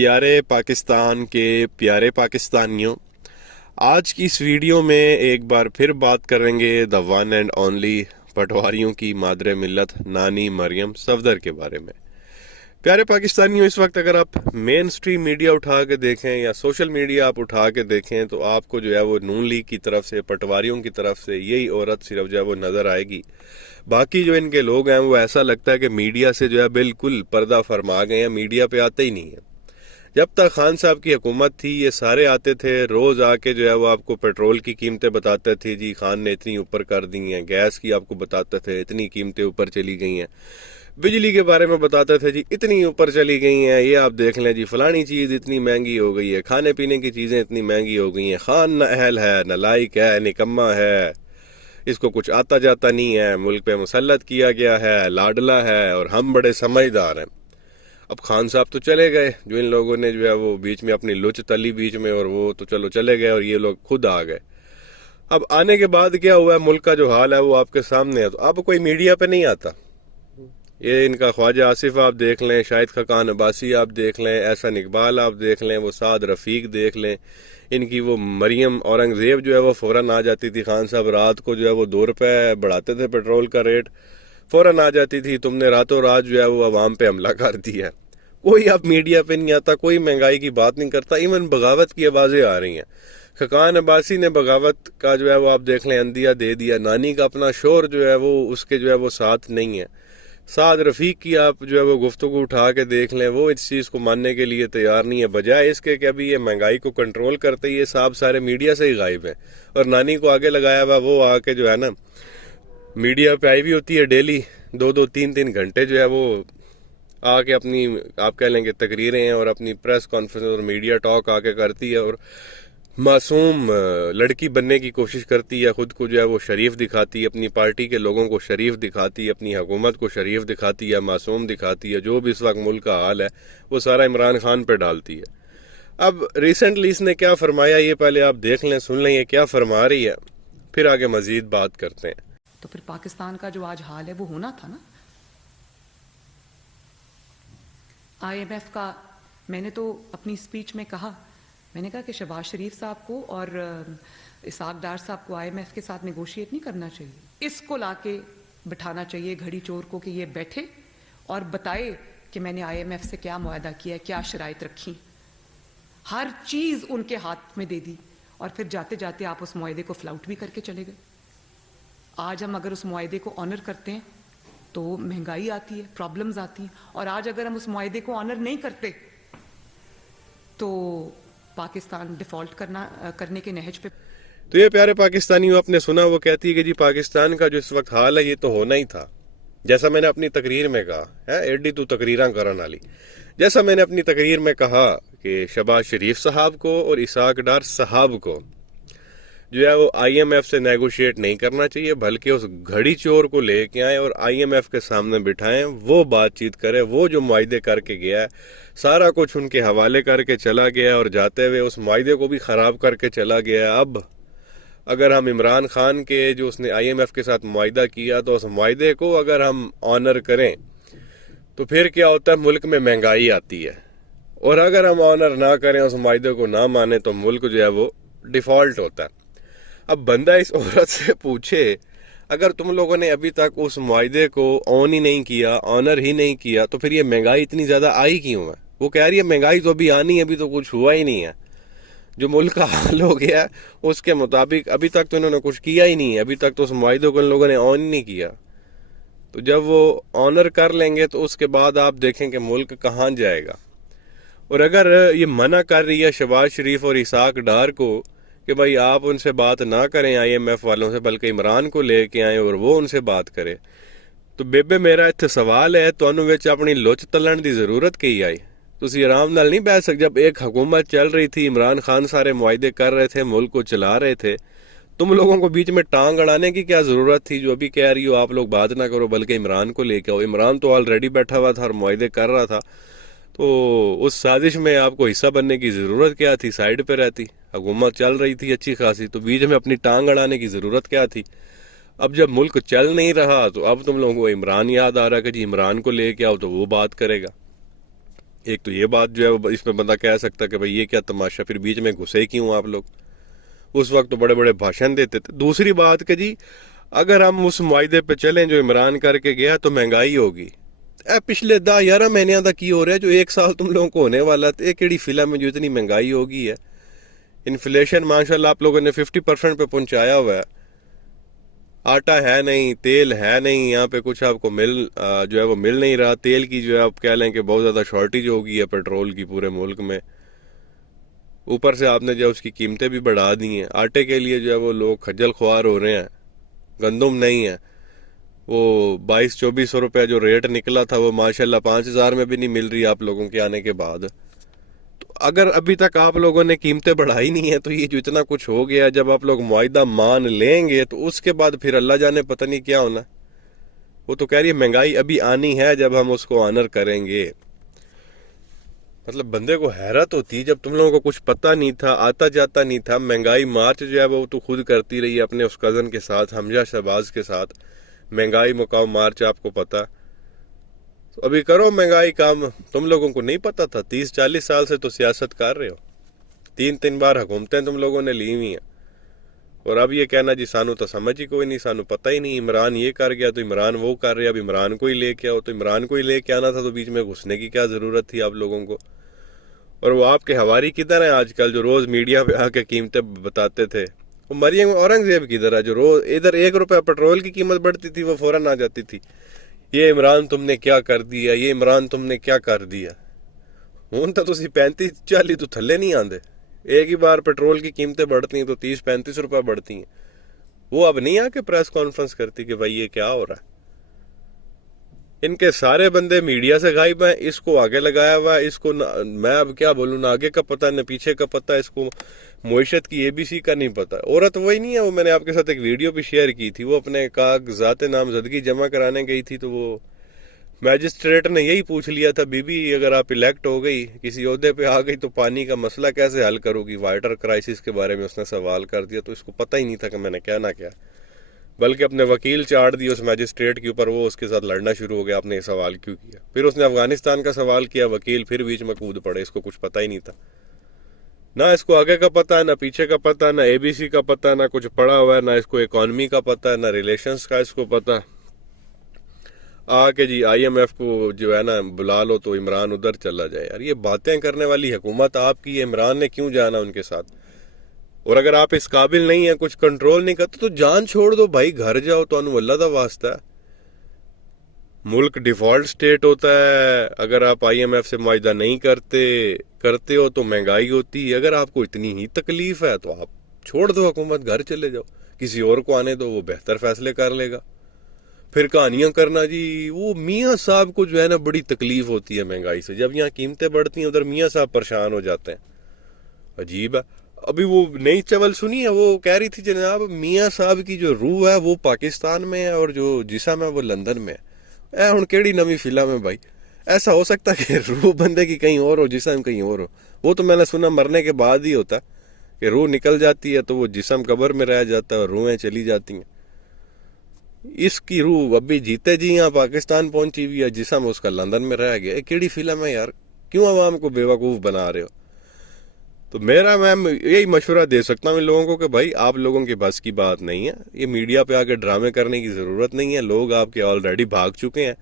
प्यारे पाकिस्तान के प्यारे पाकिस्तानियों, आज की इस वीडियो में एक बार फिर बात करेंगे द वन एंड ओनली पटवारियों की मादरे मिल्लत नानी मरियम सफदर के बारे में। प्यारे पाकिस्तानियों, इस वक्त अगर आप मेन स्ट्रीम मीडिया उठा के देखें या सोशल मीडिया आप उठा के देखें तो आपको जो है वो नून लीग की तरफ से, पटवारियों की तरफ से यही औरत सिर्फ जो है वो नज़र आएगी। बाकी जो इनके लोग हैं वो ऐसा लगता है कि मीडिया से जो है बिल्कुल पर्दा फरमा गए हैं, मीडिया पे आते ही नहीं है। जब तक खान साहब की हुकूमत थी ये सारे आते थे, रोज़ आके जो है वो आपको पेट्रोल की कीमतें बताते थे, जी खान ने इतनी ऊपर कर दी हैं, गैस की आपको बताते थे इतनी कीमतें ऊपर चली गई हैं, बिजली के बारे में बताते थे जी इतनी ऊपर चली गई हैं, ये आप देख लें जी फलानी चीज़ इतनी महंगी हो गई है, खाने पीने की चीज़ें इतनी महंगी हो गई हैं, खान न अहल है, न लायक है, निकम्मा है, इसको कुछ आता जाता नहीं है, मुल्क पे मुसल्लत किया गया है, लाडला है और हम बड़े समझदार हैं। अब खान साहब तो चले गए, जो इन लोगों ने जो है वो बीच में अपनी लुच तली बीच में, और वो तो चलो चले गए और ये लोग खुद आ गए। अब आने के बाद क्या हुआ है, मुल्क का जो हाल है वो आपके सामने है। तो अब कोई मीडिया पे नहीं आता। ये इनका ख्वाजा आसिफ आप देख लें, शाहिद खाकान अब्बासी आप देख लें, एहसन इकबाल आप देख लें, वो साद रफ़ीक देख लें, इनकी वो मरियम औरंगज़ेब जो है वो फ़ौरन आ जाती थी। खान साहब रात को जो है वो 2 रुपये बढ़ाते थे पेट्रोल का रेट, फ़ौरन आ जाती थी, तुमने रातों रात जो है वो अवाम पे हमला कर दिया। कोई अब मीडिया पे नहीं आता, कोई महंगाई की बात नहीं करता, इवन बगावत की आवाज़ें आ रही हैं। खाकान अब्बासी ने बगावत का जो है वो आप देख लें अंदिया दे दिया, नानी का अपना शोर जो है वो उसके जो है वो साथ नहीं है। साद रफ़ीक की आप जो है वो गुफ्तगू उठा के देख लें, वो इस चीज़ को मानने के लिए तैयार नहीं है, बजाय इसके कि अभी ये महंगाई को कंट्रोल करते ही ये साहब सारे मीडिया से ही गायब हैं। और नानी को आगे लगाया हुआ वो आके जो है ना मीडिया पे आई भी होती है डेली 2-2, 3-3 घंटे जो है वो आके अपनी आप कह लेंगे तकरीरें और अपनी प्रेस कॉन्फ्रेंस और मीडिया टॉक आके करती है और मासूम लड़की बनने की कोशिश करती है, खुद को जो है वो शरीफ दिखाती है, अपनी पार्टी के लोगों को शरीफ दिखाती है, अपनी हुकूमत को शरीफ दिखाती है, मासूम दिखाती है। जो भी इस वक्त मुल्क का हाल है वो सारा इमरान खान पे डालती है। अब रिसेंटली इसने क्या फरमाया ये पहले आप देख लें, सुन लें ये क्या फरमा रही है, फिर आगे मजीद बात करते हैं। तो फिर पाकिस्तान का जो आज हाल है वो होना था ना। IMF का मैंने तो अपनी स्पीच में कहा, मैंने कहा कि शहबाज शरीफ साहब को और इसाक डार साहब को IMF के साथ नेगोशिएट नहीं करना चाहिए, इसको लाके बिठाना चाहिए घड़ी चोर को कि ये बैठे और बताए कि मैंने IMF से क्या मुआहदा किया है, क्या शराइत रखी, हर चीज़ उनके हाथ में दे दी और फिर जाते जाते आप उस मुआहदे को फ्लाउट भी करके चले गए। आज हम अगर उस मुआहदे को ऑनर करते हैं तो महंगाई आती है, प्रॉब्लम्स आती हैं, और आज अगर हम उस मुआहदे को ऑनर नहीं करते तो पाकिस्तान डिफॉल्ट करने के नहज पे। तो ये प्यारे पाकिस्तानियों आपने सुना, वो कहती है कि जी पाकिस्तान का जो इस वक्त हाल है ये तो होना ही था। जैसा मैंने अपनी तकरीर में कहा है, एडी तू तकरीरां करन वाली, जैसा मैंने अपनी तकरीर में कहा कि शहबाज शरीफ साहब को और इसाक डार साहब को जो है वो IMF से नेगोशिएट नहीं करना चाहिए, बल्कि उस घड़ी चोर को लेके आए और IMF के सामने बिठाएं, वो बातचीत करे, वो जो मुआहदे करके गया है सारा कुछ उनके हवाले करके चला गया और जाते हुए उस मुआहदे को भी ख़राब करके चला गया। अब अगर हम इमरान खान के जो उसने IMF के साथ मुआहदा किया तो उस मुआहदे को अगर हम ऑनर करें तो फिर क्या होता है, मुल्क में महंगाई आती है, और अगर हम ऑनर ना करें, उस मुआहदे को ना माने तो मुल्क जो है वो डिफ़ॉल्ट होता है। अब बंदा इस औरत से पूछे, अगर तुम लोगों ने अभी तक उस मुआहदे को ऑन ही नहीं किया, ऑनर ही नहीं किया, तो फिर ये महंगाई इतनी ज़्यादा आई क्यों है? वो कह रही है महंगाई तो अभी आनी है, अभी तो कुछ हुआ ही नहीं है, जो मुल्क का हाल हो गया उसके मुताबिक अभी तक तो इन्होंने कुछ किया ही नहीं है, अभी तक तो उस मुआहदे को इन लोगों ने ऑन ही नहीं किया। तो जब वो ऑनर कर लेंगे तो उसके बाद आप देखें कि मुल्क कहाँ जाएगा। और अगर ये मना कर रही है शहबाज शरीफ और इसाक डार को कि भाई आप उनसे बात ना करें IMF वालों से, बल्कि इमरान को लेके आए और वो उनसे बात करे, तो बेबे मेरा इत्थे सवाल है, ਤੁਹਾਨੂੰ ਵਿੱਚ अपनी लुच तलन की जरूरत की आई? तुसी आराम नाल नहीं बैठ सकते? जब एक हुकूमत चल रही थी, इमरान खान सारे मुआहदे कर रहे थे, मुल्क को चला रहे थे, तुम लोगों को बीच में टांग अड़ाने की क्या जरूरत थी? जो अभी कह रही हो आप लोग बात ना करो बल्कि इमरान को लेके आओ। इमरान तो ऑलरेडी बैठा हुआ था और मुआहदे कर रहा था, तो उस साजिश में आपको हिस्सा बनने की ज़रूरत क्या थी? साइड पे रहती, हुकूमत चल रही थी अच्छी खासी, तो बीच में अपनी टांग अड़ाने की ज़रूरत क्या थी? अब जब मुल्क चल नहीं रहा तो अब तुम लोगों को इमरान याद आ रहा कि जी इमरान को लेके आओ तो वो बात करेगा। ایک تو یہ بات جو ہے وہ اس میں بندہ کہہ سکتا کہ بھائی یہ کیا تماشا، پھر بیچ میں گھسے کیوں آپ لوگ؟ اس وقت تو بڑے بڑے بھاشن دیتے تھے۔ دوسری بات کہ جی اگر ہم اس معاہدے پہ چلیں جو عمران کر کے گیا تو مہنگائی ہوگی۔ پچھلے 10-11 مہینے تک کی ہو رہا ہے جو ایک سال تم لوگوں کو ہونے والا تھا، ایک ایڑی فلم میں جو اتنی مہنگائی ہوگی ہے، انفلیشن ماشاءاللہ آپ لوگوں نے 50% پہ پہنچایا ہوا ہے۔ آٹا ہے نہیں، تیل ہے نہیں، یہاں پہ کچھ آپ کو جو ہے وہ مل نہیں رہا۔ تیل کی جو ہے آپ کہہ لیں کہ بہت زیادہ شارٹیج ہو گئی ہے پیٹرول کی پورے ملک میں، اوپر سے آپ نے جو اس کی قیمتیں بھی بڑھا دی ہیں۔ آٹے کے لیے جو ہے وہ لوگ خجل خوار ہو رہے ہیں، گندم نہیں ہے، وہ 2200-2400 روپے جو ریٹ نکلا تھا وہ ماشاءاللہ 5000 میں بھی نہیں مل رہی آپ لوگوں کے آنے کے بعد۔ تو اگر ابھی تک آپ لوگوں نے قیمتیں بڑھائی نہیں ہیں تو یہ جو اتنا کچھ ہو گیا، جب آپ لوگ معاہدہ مان لیں گے تو اس کے بعد پھر اللہ جانے پتہ نہیں کیا ہونا۔ وہ تو کہہ رہی ہے مہنگائی ابھی آنی ہے جب ہم اس کو آنر کریں گے۔ مطلب بندے کو حیرت ہوتی، جب تم لوگوں کو کچھ پتہ نہیں تھا، آتا جاتا نہیں تھا، مہنگائی مارچ جو ہے وہ تو خود کرتی رہی اپنے اس کزن کے ساتھ، حمزہ شہباز کے ساتھ، مہنگائی مقام مارچ آپ کو پتہ۔ تو ابھی کرو مہنگائی کام، تم لوگوں کو نہیں پتہ تھا؟ 30-40 سال سے تو سیاست کر رہے ہو، 3 بار حکومتیں تم لوگوں نے لی ہوئی ہیں، اور اب یہ کہنا جی سانو تو سمجھ ہی کوئی نہیں، سانو پتہ ہی نہیں، عمران یہ کر گیا تو عمران وہ کر رہے، اب عمران کو ہی لے کے آؤ۔ تو عمران کو ہی لے کے آنا تھا تو بیچ میں گھسنے کی کیا ضرورت تھی آپ لوگوں کو؟ اور وہ آپ کے ہواری کدھر ہیں آج کل جو روز میڈیا پہ آ کے قیمتیں بتاتے تھے؟ وہ مریم اورنگزیب کدھر ہے جو روز ادھر 1 روپے پیٹرول کی قیمت بڑھتی تھی وہ فوراً آ جاتی تھی، یہ عمران تم نے کیا کر دیا، یہ عمران تم نے کیا کر دیا۔ ہوں تو تسی 35-40 تو تھلے نہیں آندے، ایک ہی بار پیٹرول کی قیمتیں بڑھتی ہیں تو 30-35 روپے بڑھتی ہیں۔ وہ اب نہیں آ کے پریس کانفرنس کرتی کہ بھائی یہ کیا ہو رہا ہے؟ ان کے سارے بندے میڈیا سے غائب ہیں، اس کو آگے لگایا ہوا ہے، اس کو میں اب کیا بولوں، نہ آگے کا پتہ نہ پیچھے کا پتہ، اس کو معیشت کی ABC کا نہیں پتہ۔ عورت وہی نہیں ہے، وہ میں نے آپ کے ساتھ ایک ویڈیو بھی شیئر کی تھی، وہ اپنے کاغذات نامزدگی جمع کرانے گئی تھی تو وہ میجسٹریٹ نے یہی پوچھ لیا تھا، بی بی اگر آپ الیکٹ ہو گئی، کسی عہدے پہ آ گئی تو پانی کا مسئلہ کیسے حل کرو گی؟ واٹر کرائسس کے بارے میں اس نے سوال کر دیا، تو اس کو پتہ ہی نہیں تھا کہ میں نے کیا نہ کیا، بلکہ اپنے وکیل چاڑ دی اس میجسٹریٹ کے اوپر، وہ اس کے ساتھ لڑنا شروع ہو گیا، آپ نے یہ سوال کیوں کیا؟ پھر اس نے افغانستان کا سوال کیا، وکیل پھر بیچ میں کود پڑے، اس کو کچھ پتہ ہی نہیں تھا، نہ اس کو آگے کا پتہ، نہ پیچھے کا پتہ، نہ ABC کا پتہ، نہ کچھ پڑھا ہوا ہے، نہ اس کو اکانومی کا پتہ، نہ ریلیشنز کا اس کو پتہ۔ کہ جی IMF کو جو ہے نا بلا لو تو عمران ادھر چلا جائے۔ یار یہ باتیں کرنے والی حکومت آپ کی ہے، عمران نے کیوں جانا ان کے ساتھ؟ اور اگر آپ اس قابل نہیں ہیں، کچھ کنٹرول نہیں کرتے تو جان چھوڑ دو بھائی، گھر جاؤ، تو انو اللہ دا واسطہ ہے۔ ملک ڈیفالٹ سٹیٹ ہوتا ہے، اگر آپ IMF سے معاہدہ نہیں کرتے ہو تو مہنگائی ہوتی ہے۔ اگر آپ کو اتنی ہی تکلیف ہے تو آپ چھوڑ دو حکومت، گھر چلے جاؤ، کسی اور کو آنے دو، وہ بہتر فیصلے کر لے گا۔ پھر کہانیاں کرنا جی وہ میاں صاحب کو جو ہے نا بڑی تکلیف ہوتی ہے مہنگائی سے، جب یہاں قیمتیں بڑھتی ہیں ادھر میاں صاحب پریشان ہو جاتے ہیں۔ عجیب ہے۔ ابھی وہ نئی چول سنی ہے، وہ کہہ رہی تھی جناب میاں صاحب کی جو روح ہے وہ پاکستان میں ہے اور جو جسم ہے وہ لندن میں ہے۔ ہن کیڑی نویں فلم ہے بھائی؟ ایسا ہو سکتا کہ روح بندے کی کہیں اور ہو، جسم کہیں اور ہو؟ وہ تو میں نے سنا مرنے کے بعد ہی ہوتا کہ روح نکل جاتی ہے تو وہ جسم قبر میں رہ جاتا ہے اور روحیں چلی جاتی ہیں۔ اس کی روح ابھی جیتے جی یہاں پاکستان پہنچی ہوئی ہے، جسم اس کا لندن میں رہ گیا۔ کیڑی فلم ہے یار؟ کیوں عوام کو بیوقوف بنا رہے ہو؟ تو میں یہی مشورہ دے سکتا ہوں ان لوگوں کو کہ بھائی آپ لوگوں کے بس کی بات نہیں ہے، یہ میڈیا پہ آ کے ڈرامے کرنے کی ضرورت نہیں ہے، لوگ آپ کے آلریڈی بھاگ چکے ہیں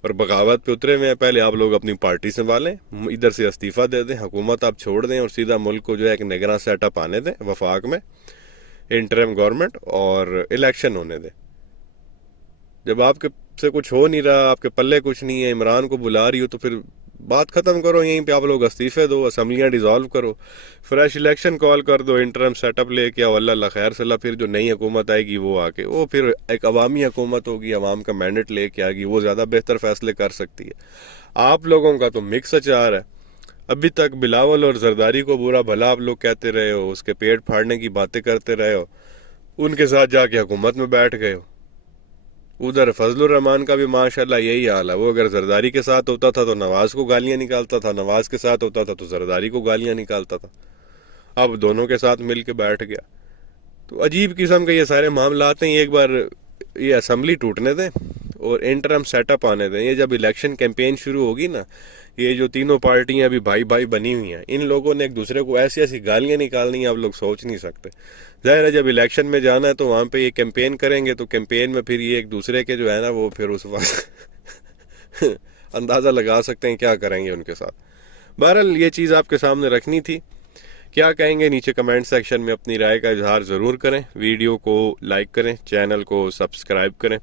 اور بغاوت پہ اترے ہوئے ہیں۔ پہلے آپ لوگ اپنی پارٹی سنبھالیں، ادھر سے استعفیٰ دے دیں، حکومت آپ چھوڑ دیں اور سیدھا ملک کو جو ہے ایک نگراں سیٹ اپ آنے دیں وفاق میں، انٹرم گورنمنٹ، اور الیکشن ہونے دیں۔ جب آپ کے سے کچھ ہو نہیں رہا، آپ کے پلے کچھ نہیں ہے، عمران کو بلا رہی ہو تو پھر بات ختم کرو، یہیں پہ آپ لوگ استعفے دو، اسمبلیاں ڈیزالو کرو، فریش الیکشن کال کر دو، انٹرم سیٹ اپ لے کے آؤ، اللہ خیر صلاح، پھر جو نئی حکومت آئے گی وہ آ کے وہ پھر ایک عوامی حکومت ہوگی، عوام کا مینڈیٹ لے کے آئے گی، وہ زیادہ بہتر فیصلے کر سکتی ہے۔ آپ لوگوں کا تو مکس اچار ہے، ابھی تک بلاول اور زرداری کو برا بھلا آپ لوگ کہتے رہے ہو، اس کے پیٹ پھاڑنے کی باتیں کرتے رہے ہو، ان کے ساتھ جا کے حکومت میں بیٹھ گئے ہو۔ ادھر فضل الرحمان کا بھی ماشاءاللہ یہی حال ہے، وہ اگر زرداری کے ساتھ ہوتا تھا تو نواز کو گالیاں نکالتا تھا، نواز کے ساتھ ہوتا تھا تو زرداری کو گالیاں نکالتا تھا، اب دونوں کے ساتھ مل کے بیٹھ گیا۔ تو عجیب قسم کے یہ سارے معاملات ہیں، ایک بار یہ اسمبلی ٹوٹنے دیں और इंटरम सेटअप आने दें। ये जब इलेक्शन कैंपेन शुरू होगी ना, ये जो तीनों पार्टियां अभी भाई भाई बनी हुई हैं, इन लोगों ने एक दूसरे को ऐसी ऐसी गालियां निकालनी है, आप लोग सोच नहीं सकते। जाहिर है जब इलेक्शन में जाना है तो वहां पे ये कैंपेन करेंगे, तो कैंपेन में फिर ये एक दूसरे के जो है ना वो फिर उस वक्त अंदाजा लगा सकते हैं क्या करेंगे उनके साथ। बहरहाल ये चीज़ आपके सामने रखनी थी। क्या कहेंगे नीचे कमेंट सेक्शन में अपनी राय का इजहार ज़रूर करें। वीडियो को लाइक करें, चैनल को सब्सक्राइब करें,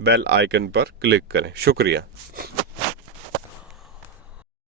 बेल आइकन पर क्लिक करें। शुक्रिया।